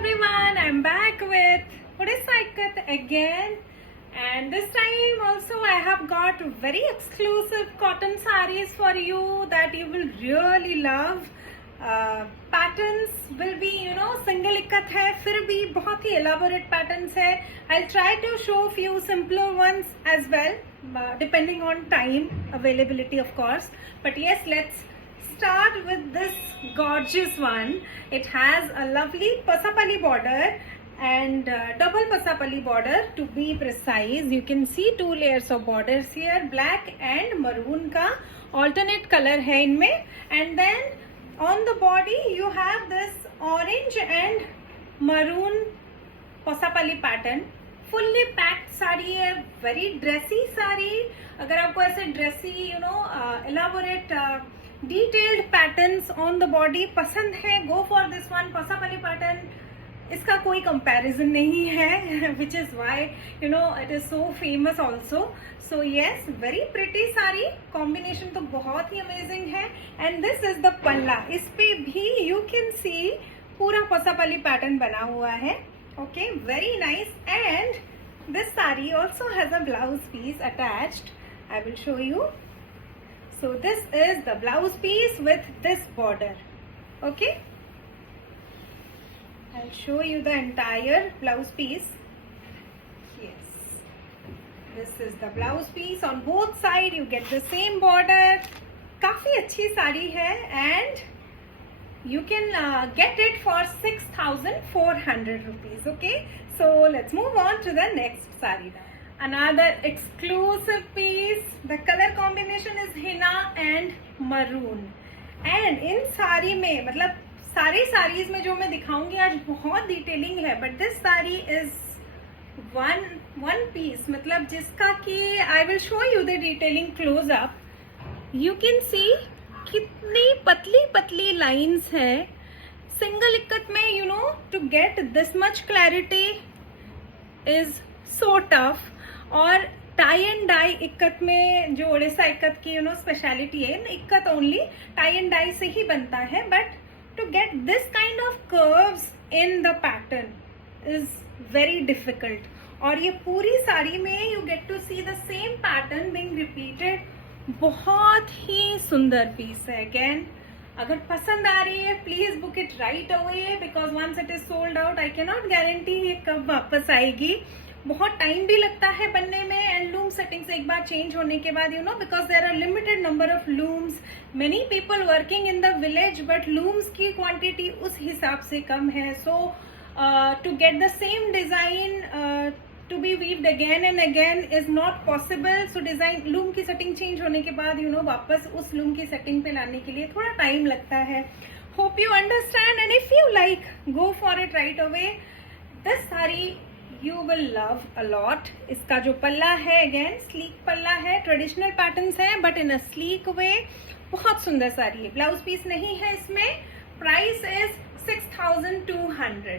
everyone, I'm back with Odisha Ikat again, and this time also I have got very exclusive cotton sarees for you that you will really love. Patterns will be single ikat hai, फिर भी बहुत ही elaborate patterns है. I'll try to show few simpler ones as well, depending on time availability of course. But yes, let's start with this gorgeous one. It has a lovely pasapali border and double pasapali border to be precise. You can see two layers of borders here, black and maroon का alternate color है इनमें, and then on the body you have this orange and maroon pasapali pattern. Fully packed sari है, very dressy sari. अगर आपको ऐसे dressy elaborate detailed patterns on the body पसंद है, go for this one. Pasapali pattern इसका कोई कंपैरिजन नहीं है, which is why it is so famous also. So yes, very pretty sari. Combination तो बहुत ही अमेजिंग है. And this is the palla. इस पे भी यू कैन सी पूरा पसापली पैटर्न बना हुआ है. Okay, very nice. And this saree also has a blouse piece attached. I will show you. So this is the blouse piece with this border. Okay, I'll show you the entire blouse piece. Yes, this is the blouse piece. On both sides you get the same border. काफी अच्छी साड़ी है and you can get it for 6,400 rupees. Okay, so let's move on to the next saree. Another exclusive piece. The color combination is henna and maroon. And in sari में, मतलब सारे साड़ीज में जो मैं दिखाऊंगी आज बहुत डिटेलिंग है, but this saree is one piece, मतलब जिसका कि I will show you the detailing close up. You can see कितनी पतली पतली लाइंस है. सिंगल इक्कत में to get this much clarity is so tough. और टाई एंड डाई इक्कत में जो ओडिशा इक्कत की स्पेशलिटी है, ikat only tie and dye से ही बनता है, but to get this kind of curves in the pattern is very difficult. और ये पूरी साड़ी में you get to see the same pattern being repeated. बहुत ही सुंदर पीस है. अगेन, अगर पसंद आ रही है please book it right away, because once it is sold out I can not guarantee ये कब वापस आएगी. बहुत टाइम भी लगता है बनने में, एंड लूम सेटिंग्स एक बार चेंज होने के बाद because there are limited number of looms, many people working in the village, but looms की क्वांटिटी उस हिसाब से कम है. So to get the same design to be weaved again and again is not possible. So design loom की setting change होने के बाद वापस उस loom की setting पे लाने के लिए थोड़ा time लगता है. Hope you understand, and if you like, go for it right away. This saree you will love a lot. इसका जो पल्ला है again sleek पल्ला है, traditional patterns है but in a sleek way. बहुत सुंदर साड़ी है. Blouse piece नहीं है इसमें. Price is 6,200.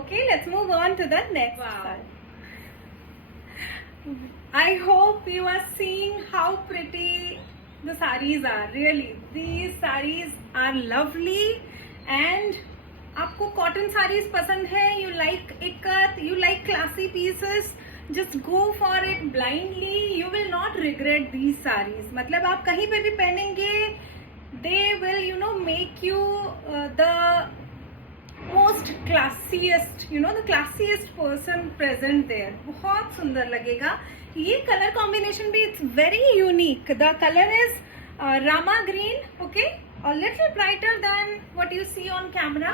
Okay, let's move on to the next. Wow. I hope you are seeing how pretty the sarees are. Really, these sarees are lovely. And आपको cotton sarees पसंद है, you like ikat, you like classy pieces, just go for it blindly. You will not regret these sarees. मतलब आप कहीं पे भी पहनेंगे, they will make you the most classiest, the classiest person present there. बहुत सुंदर लगेगा. ये कलर कॉम्बिनेशन भी it's very unique. The colour is Rama green. Okay, और little brighter than what you see on camera.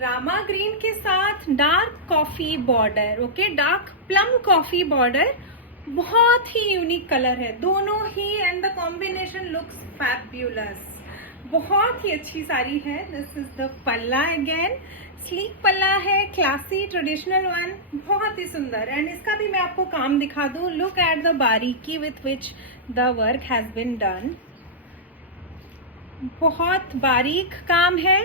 Rama green के साथ dark coffee border. Okay, dark plum coffee border. बहुत ही यूनिक कलर है दोनों ही, and the combination looks fabulous. बहुत ही अच्छी साड़ी है. This is the palla. Again sleek palla है, क्लासी ट्रेडिशनल वन, बहुत ही सुंदर. एंड इसका भी मैं आपको काम दिखा दूं. लुक एट द बारीकी with which the work has been done. बहुत बारीक काम है.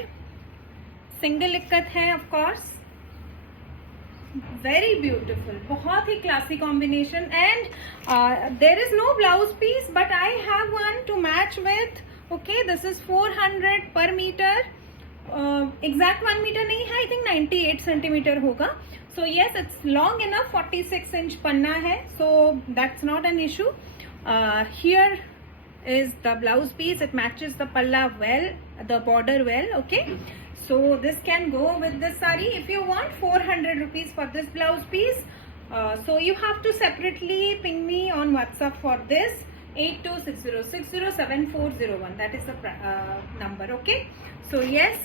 सिंगल इक्कत है ऑफ कोर्स. वेरी ब्यूटिफुल, बहुत ही classy combination. And there is no blouse piece but I have one to match with. Okay, this is 400 per meter. Exact 1 metre नहीं है, I think 98 centimetre होगा. So yes, it's long enough. 46 inch panna hai, so that's not an issue. Here is the blouse piece. It matches the palla well, the border well. Okay, so this can go with this sari. If you want 400 rupees for this blouse piece, so you have to separately ping me on WhatsApp for this. 8260607401. That is the number. Okay, so yes,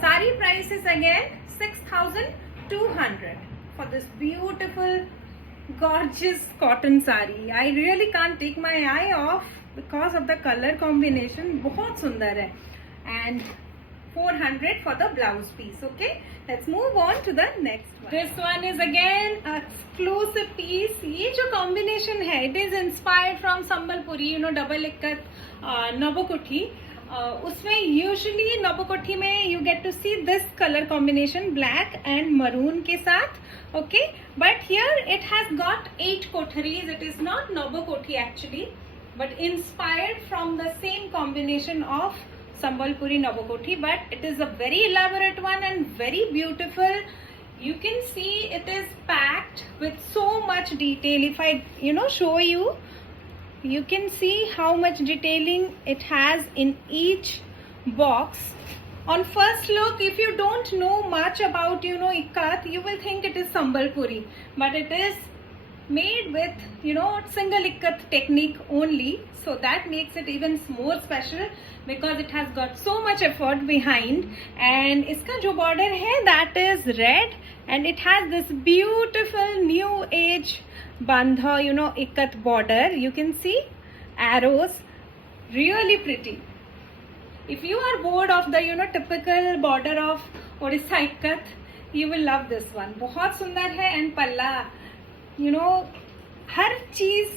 sari price is again 6,200 for this beautiful gorgeous cotton sari. I really can't take my eye off because of the color combination. बहुत सुंदर है. And 400 for the blouse piece. Okay, let's move on to the next one. This one is again a exclusive piece. ये जो combination है, it is inspired from Sambalpuri, you know, double ikkat Nabokothi. उसमें usually Nabokothi में you get to see this color combination, black and maroon के साथ. Okay, but here it has got 8 kotharis. It is not Nabokothi actually, but inspired from the same combination of Sambalpuri Nabokothi, but it is a very elaborate one and very beautiful. You can see it is packed with so much detail. If I show you, you can see how much detailing it has in each box. On first look, if you don't know much about ikkat, you will think it is Sambalpuri, but it is made with single ikkat technique only, so that makes it even more special because it has got so much effort behind. And iska jo border hai, that is red, and it has this beautiful new age bandha ikkat border. You can see arrows, really pretty. If you are bored of the typical border of Odisha ikkat, you will love this one. बहुत सुंदर है. And palla, हर चीज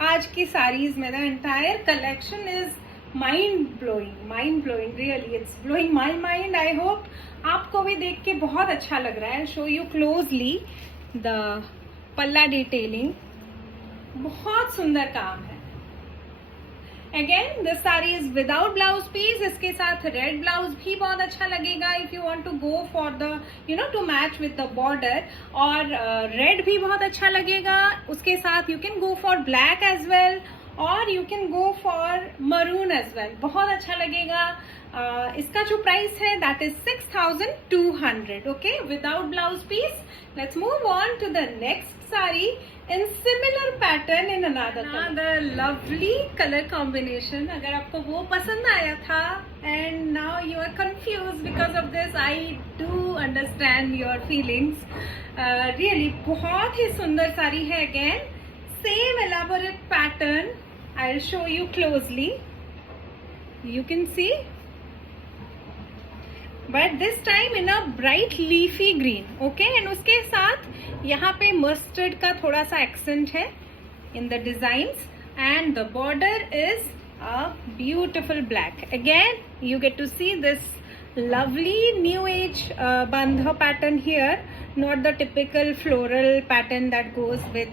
आज की साड़ीज में, the entire collection is mind blowing, really. It's blowing my mind. I hope आपको भी देख के बहुत अच्छा लग रहा है. I'll show you closely the palla detailing. बहुत सुंदर काम है. Again, this saree is without blouse piece. इसके साथ red blouse भी बहुत अच्छा लगेगा if you want to go for the to match with the border. और red भी बहुत अच्छा लगेगा. उसके साथ you can go for black as well, or you can go for maroon as well. बहुत अच्छा लगेगा. इसका जो price है, that is 6,200. Okay, without blouse piece. Let's move on to the next saree in similar pattern in another lovely color combination. अगर आपको वो पसंद आया था and now you are confused because of this, I do understand your feelings. Really बहुत ही सुंदर साड़ी है. Again, same elaborate pattern. I'll show you closely. You can see, but this time in a bright leafy green. Okay, and उसके साथ यहाँ पे mustard का थोड़ा सा accent है in the designs, and the border is a beautiful black. Again, you get to see this lovely new age bandha pattern here, not the typical floral pattern that goes with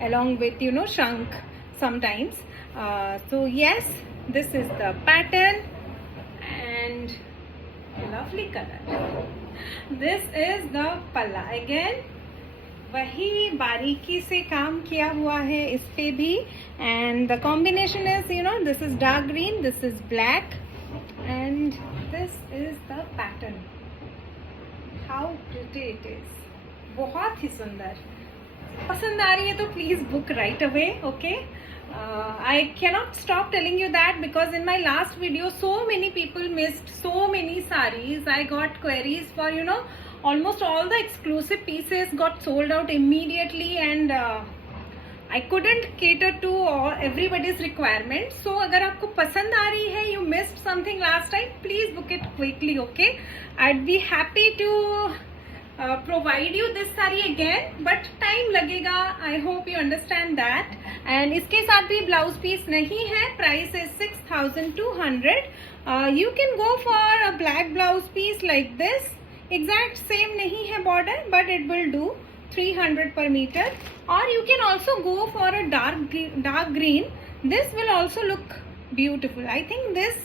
along with shank sometimes. So yes, this is the pattern and lovely color. This is the palla. Again, वही बारीकी से काम किया हुआ है इस पे भी, and the combination is this is dark green, this is black, and this is the pattern. How pretty it is. बहुत ही सुंदर. पसंद आ रही है तो please book right away. Okay, I cannot stop telling you that because in my last video so many people missed so many sarees. I got queries for almost all the exclusive pieces got sold out immediately, and I couldn't cater to everybody's requirements. So अगर आपको पसंद आ रही है, you missed something last time, please book it quickly. Okay, I'd be happy to provide you this saree again, but time लगेगा. I hope you understand that. And इसके साथ भी blouse piece नहीं है. Price is 6,200. You can go for a black blouse piece like this. Exact same नहीं है border, but it will do 300 per meter. Or you can also go for a dark green. This will also look beautiful. I think this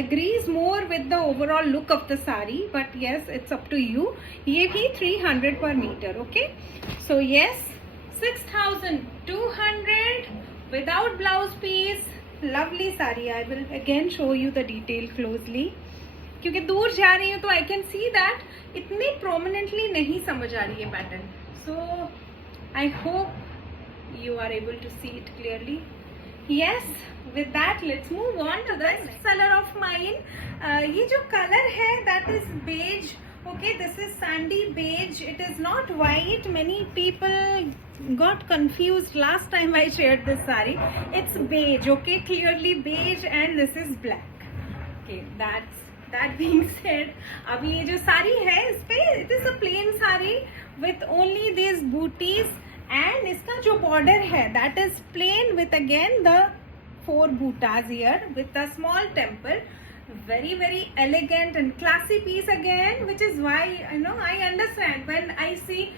agrees more with the overall look of the sari, but yes, it's up to you. ये भी 300 per meter. Okay, so yes, 6,200 without blouse piece. Lovely sari. I will again show you the detail closely. क्योंकि दूर जा रही हूँ तो I can see that इतनी prominently नहीं समझ आ रही है pattern. So I hope you are able to see it clearly. Yes, with that let's move on to the next color of mine. ये जो color है that is beige. Okay, this is sandy beige. It is not white. Many people got confused last time I shared this sari. It's beige. Okay, clearly beige, and this is black. Okay, that being said, अभी ये जो साड़ी है इस पे it is a plain sari with only these booties, and इसका जो border है that is plain with again the 4 buttas here with a small temple. Very very elegant and classy piece again, which is why I understand when I see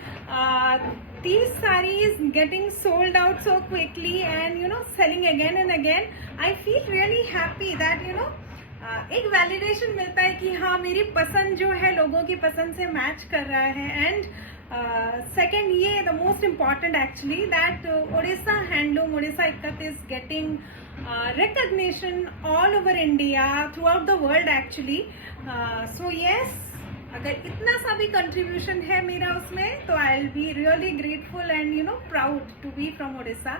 these sarees getting sold out so quickly and selling again and again. I feel really happy that एक validation मिलता है कि हाँ मेरी पसंद जो है लोगों की पसंद से मैच कर रहा है. एंड सेकेंड ये the most important actually that Odisha handloom, Odisha ikat is getting recognition all over India, throughout the world actually. So yes, अगर इतना सा भी contribution है मेरा उसमें तो I'll be really grateful and proud to be from Odisha.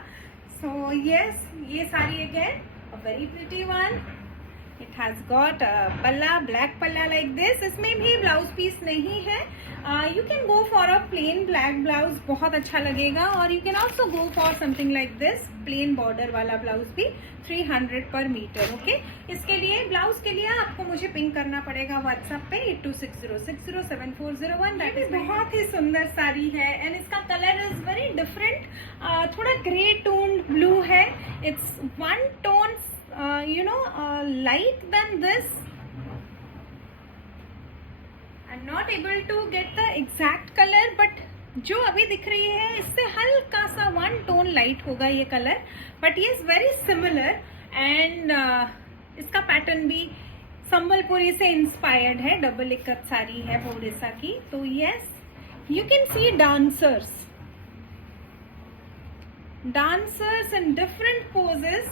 So yes, ये sari again a very pretty one. It has got a palla, black palla like this. इसमें भी blouse piece नहीं है. You can go for a plain black blouse, बहुत अच्छा लगेगा. और you can also go for something like this, plain border वाला blouse भी 300 per meter. Okay? इसके लिए ब्लाउज के लिए आपको मुझे पिंक करना पड़ेगा व्हाट्सएप पे 8260607401. ये भी बहुत ही सुंदर साड़ी है एंड इसका कलर इज वेरी डिफरेंट. थोड़ा ग्रे टोन ब्लू है. It's one tone light than this. I'm not able to get the exact color, but जो अभी दिख रही है इससे हल्का सा वन टोन लाइट होगा ये कलर, बट ये इज वेरी सिमिलर. एंड इसका पैटर्न भी संबलपुरी से इंस्पायर्ड है. डबल इक्कत साड़ी है ओडिशा की. तो yes, you can see dancers in different poses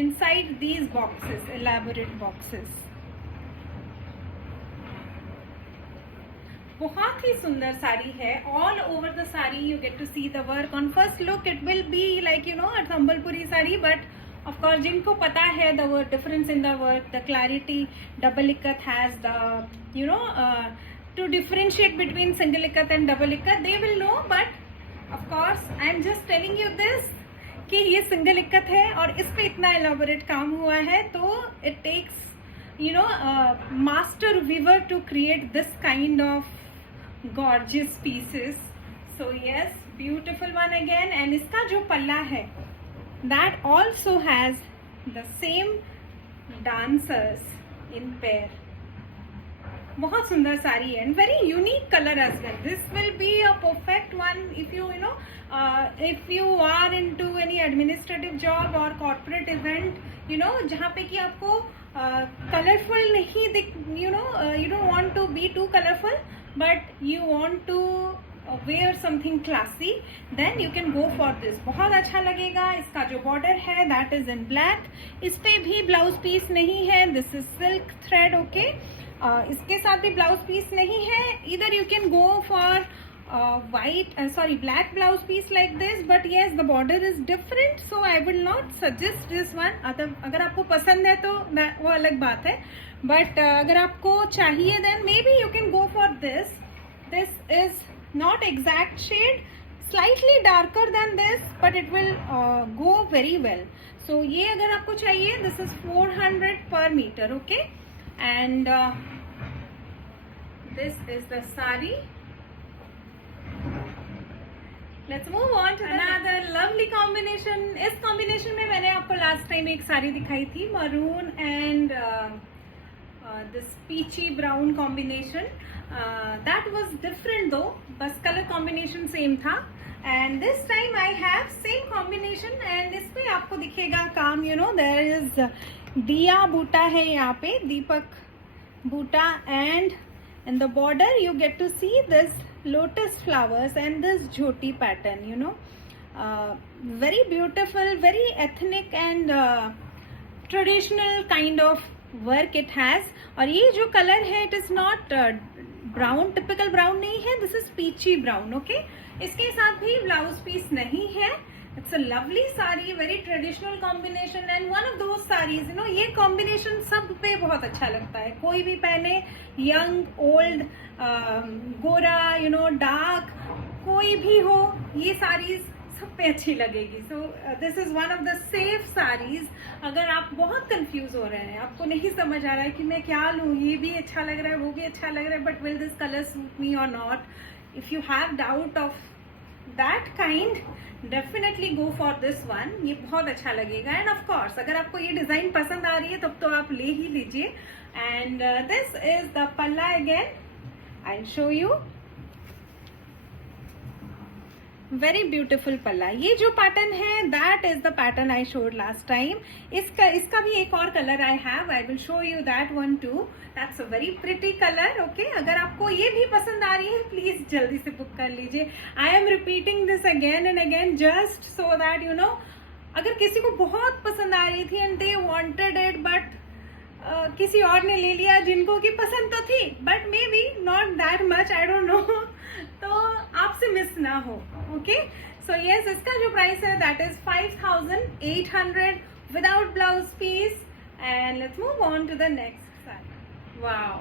inside these boxes, elaborate boxes. बहुत ही सुंदर साड़ी है. All over the sari you get to see the work. On first look it will be like a Sambalpuri sari, but of course जिनको पता है the difference in the work, the clarity double ikat has, the to differentiate between single ikat and double ikat, they will know. But of course I am just telling you this कि ये single ikat है और इस पे इतना elaborate काम हुआ है. तो it takes master weaver to create this kind of gorgeous pieces. So yes, beautiful one again. And इसका जो पल्ला है that also has the same dancers in pair. बहुत सुंदर साड़ी है and very unique colour as well. This will be a perfect one if you are into any administrative job और corporate event, जहाँ पे कि आपको कलरफुल नहीं दिख, you don't want to be too colourful but you want to wear something classy, then you can go for this. बहुत अच्छा लगेगा. इसका जो बॉर्डर है that is in black. इस पे भी ब्लाउज पीस नहीं है. this is silk thread. okay, इसके साथ भी ब्लाउज पीस नहीं है. either you can go for black blouse piece like this, but yes, the border is different, so I will not suggest this one. अगर आपको पसंद है तो वो अलग बात है, but अगर आपको चाहिए then maybe you can go for this. This is not exact shade, slightly darker than this, but it will go very well. So ये अगर आपको चाहिए, this is 400 per meter. okay, and this is the sari. Let's move on to another lovely combination. इस combination में मैंने आपको last time एक साड़ी दिखाई थी, maroon and this peachy brown combination. That was different though, बस color combination same था. And this time I have same combination and इस पे आपको दिखेगा काम, there is दिया बूटा है यहाँ पे, दीपक बूटा, and in the border you get to see this lotus flowers and this jhoti pattern, you know, very beautiful, very ethnic and traditional kind of work it has. और ये जो color है it is not brown, typical brown नहीं है, this is peachy brown, okay. इसके साथ भी blouse piece नहीं है. It's a lovely saree, very traditional combination and one of those sarees, you know, ये combination सब पे बहुत अच्छा लगता है. कोई भी पहने, young, old, गोरा, you know, dark, कोई भी हो, ये sarees सब पे अच्छी लगेगी. So this is one of the safe sarees. अगर आप बहुत confuse हो रहे हैं, आपको नहीं समझ आ रहा है कि मैं क्या लूँ, ये भी अच्छा लग रहा है, वो भी अच्छा लग रहा है, but will this color suit me or not? If you have doubt of that kind, definitely go for this one. ये बहुत अच्छा लगेगा. And of course अगर आपको ये डिजाइन पसंद आ रही है तब तो आप ले ही लीजिए. And this is the palla again. I'll show you. Very beautiful पल्ला. ये जो पैटर्न है that is the pattern I showed last time. इसका भी एक और colour I have. I will show you that one too. That's a very pretty color. Okay, अगर आपको ये भी पसंद आ रही है प्लीज जल्दी से बुक कर लीजिए. I am repeating this again and again just so that you know, अगर किसी को बहुत पसंद आ रही थी and they wanted it but किसी और ने ले लिया जिनको की पसंद तो थी but maybe not that much, I don't know, तो आपसे मिस ना हो. ओके, सो यस, इसका जो प्राइस है that is 5800 without blouse piece. And let's move on to the next sari. Wow,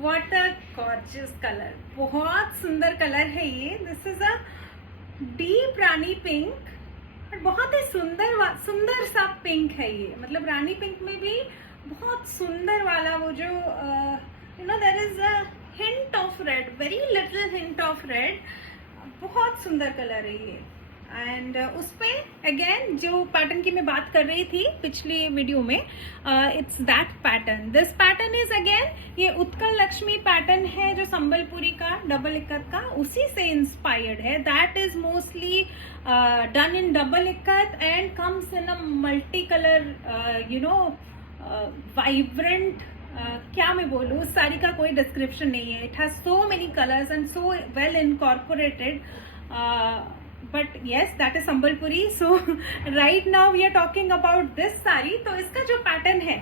what a gorgeous colour. बहुत सुंदर कलर है ये. This is a deep rani pink, बहुत ही सुंदर सा पिंक है ये. मतलब रानी पिंक में भी बहुत सुंदर वाला वो जो you know there is a hint of red, very little hint of red. बहुत सुंदर कलर है ये. एंड उस पे अगेन जो पैटर्न की मैं बात कर रही थी पिछली वीडियो में, it's that pattern. This pattern is again ये उत्कल लक्ष्मी पैटर्न है जो संबलपुरी का डबल इक्कत का, उसी से इंस्पायर्ड है. That is mostly done in double ikat and comes in a multi colour, you know, vibrant. क्या मैं बोलूँ, उस साड़ी का कोई डिस्क्रिप्शन नहीं है. It has so many colours and so well incorporated. But yes, that is Sambalpuri. So right now we are talking about this sari. तो इसका जो पैटर्न है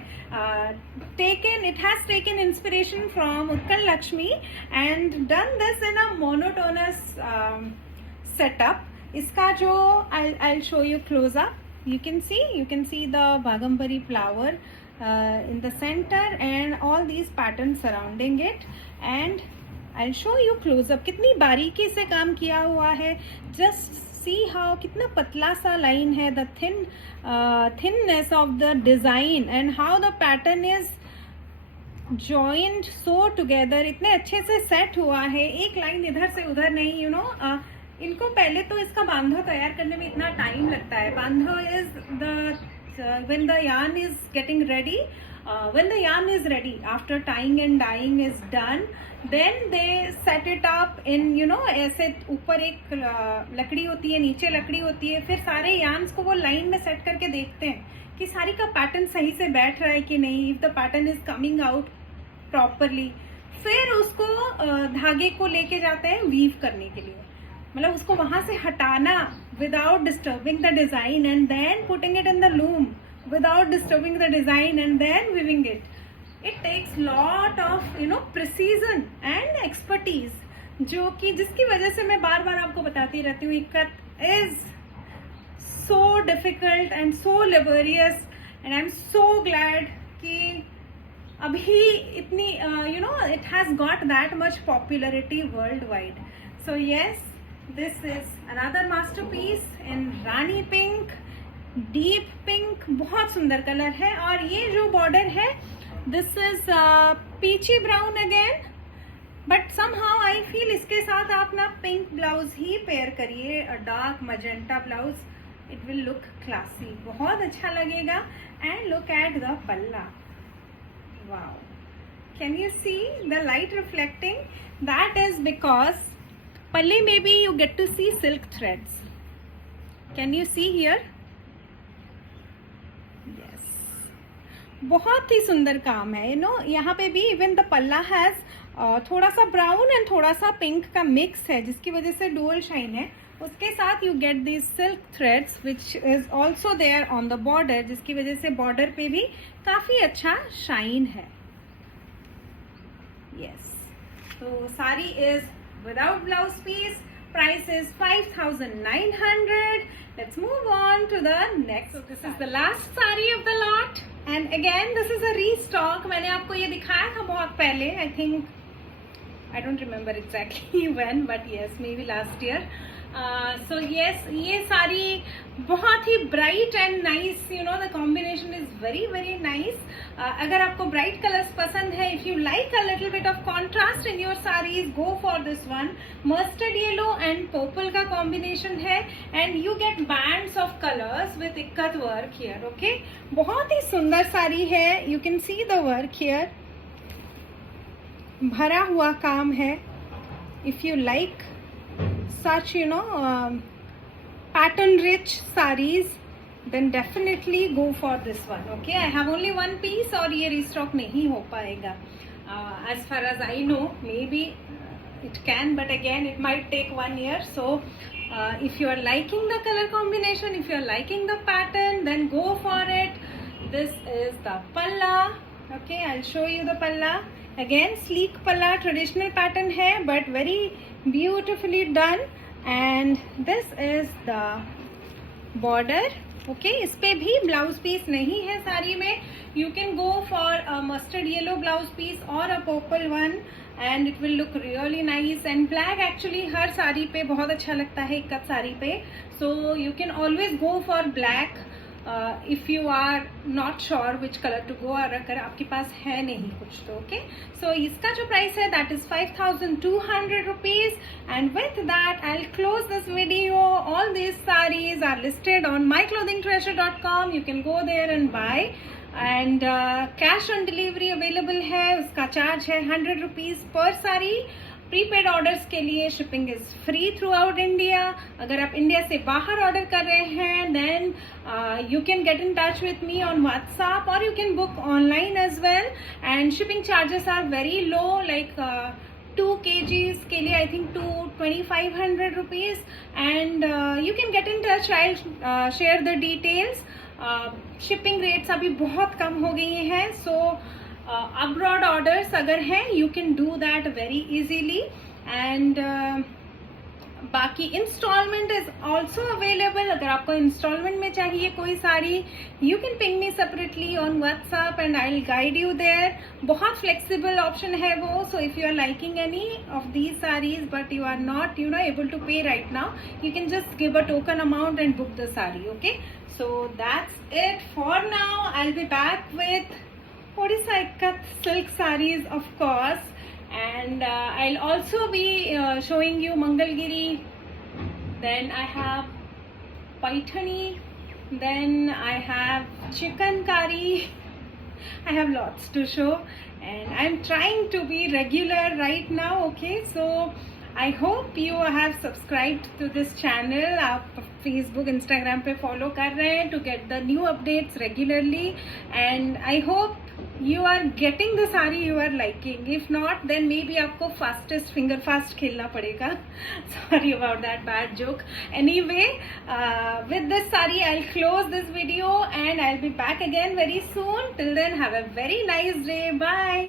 it has taken inspiration from Utkal Lakshmi and done this in a monotonous setup. इसका जो I show you close up. You can see the Bagambari flower in the center and all these patterns surrounding it. And I'll show you close up. कितनी बारीकी से काम किया हुआ है. Just see how कितना पतला सा लाइन है. The thinness of the design and how the pattern is joined so together. इतने अच्छे से सेट हुआ है. एक लाइन इधर से उधर नहीं, you know. इनको पहले तो इसका बांधो तैयार करने में इतना टाइम लगता है. बांधो is the when the yarn is getting ready. When the yarn is ready after tying and dyeing is done, then they set it up in, you know, ऐसे ऊपर एक लकड़ी होती है, नीचे लकड़ी होती है. फिर सारे yarns को वो लाइन में सेट करके देखते हैं कि साड़ी का पैटर्न सही से बैठ रहा है कि नहीं, if the pattern is coming out properly. फिर उसको धागे को लेके जाते हैं वीव करने के लिए. मतलब उसको वहां से हटाना without disturbing the design and then putting it in the loom without disturbing the design and then weaving it. It takes lot of, you know, precision and expertise, जो कि जिसकी वजह से मैं बार बार आपको बताती रहती हूँ, ikat is so difficult and so laborious. And I am so glad कि अभी इतनी, you know, it has got that much popularity world wide. So yes, this is another masterpiece in Rani pink, deep pink. बहुत सुंदर colour है. और ये जो border है this is peachy brown again, but somehow I feel इसके साथ आप ना पिंक ब्लाउज ही पेयर करिए, dark magenta blouse. It will look classy, बहुत अच्छा लगेगा. एंड लुक एट द पल्ला. Wow, can you see the light reflecting? That is because Palle maybe you get to see silk threads. Can you see here? बहुत ही सुंदर काम है, यहाँ पे भी इवन द पल्ला हैज थोड़ा सा ब्राउन एंड थोड़ा सा पिंक का मिक्स है, जिसकी वजह से डुअल शाइन है। उसके साथ you get this silk threads which is also there on the border, जिसकी वजह से बॉर्डर पे भी काफी अच्छा शाइन है। यस, तो sari is without blouse piece, price is 5,900. Let's move on to the next. So this is the last saree of the lot, and again this is a restock. मैंने आपको ये दिखाया था बहुत पहले, I think I don't remember exactly when, but yes, maybe last year. So yes, ये साड़ी बहुत ही bright and nice, the combination is very very nice. अगर आपको bright colors पसंद है, if you like a little bit of contrast in your sarees, go for this one. Mustard yellow and purple का combination है, and you get bands of colors with ikat work here, okay? बहुत ही सुंदर साड़ी है, you can see the work here. भरा हुआ काम है. If you like such pattern rich sarees, then definitely go for this one. Okay, I have only one piece और ये restock नहीं हो पाएगा. As far as I know, maybe it can, but again it might take 1 year. So if you are liking the color combination, if you are liking the pattern, then go for it. This is the palla. Okay, I'll show you the palla. Again sleek palla, traditional pattern है, but very beautifully done. And this is the border. Okay, इस पे भी blouse piece नहीं है साड़ी में. You can go for a mustard yellow blouse piece or a purple one, and it will look really nice. And black actually हर साड़ी पे बहुत अच्छा लगता है, इक्कत साड़ी पे. So you can always go for black if you are not sure which color to go, और अगर आपके पास है नहीं कुछ तो. ओके, सो इसका जो प्राइस है that is 5,200 rupees. And with that I'll close this video. All these sarees are listed on myclothingtreasure.com. You can go there and buy, and cash on delivery available है. उसका चार्ज है 100 rupees per saree. Prepaid orders के लिए shipping is free throughout India. अगर आप India से बाहर order कर रहे हैं, then you can get in touch with me on WhatsApp, और you can book online as well. And shipping charges are very low, like 2 kgs के लिए I think 2,500 rupees. And you can get in touch, I share the details. Shipping rates अभी बहुत कम हो गई हैं. सो abroad orders अगर हैं, you can do that very easily. And बाकी इंस्टॉलमेंट इज ऑल्सो अवेलेबल. अगर आपको इंस्टॉलमेंट में चाहिए कोई sari, you can ping me separately on WhatsApp and I will guide you there. बहुत फ्लेक्सिबल ऑप्शन है वो. So if you are liking any of these saris but you are not able to pay right now, you can just give a token amount and book the sari. Okay, so that's it for now. I will be back with Odisha Ikkat silk sarees, of course, and I'll also be showing you Mangalgiri. Then I have Paithani. Then I have Chikankari. I have lots to show, and I'm trying to be regular right now. Okay, so I hope you have subscribed to this channel. आप Facebook, Instagram पे follow कर रहे हैं to get the new updates regularly, and I hope you are getting the saree you are liking. If not, then maybe आपको fastest finger fast खेलना पड़ेगा. Sorry about that bad joke. Anyway, with this saree I'll close this video, and I'll be back again very soon. Till then, have a very nice day. Bye.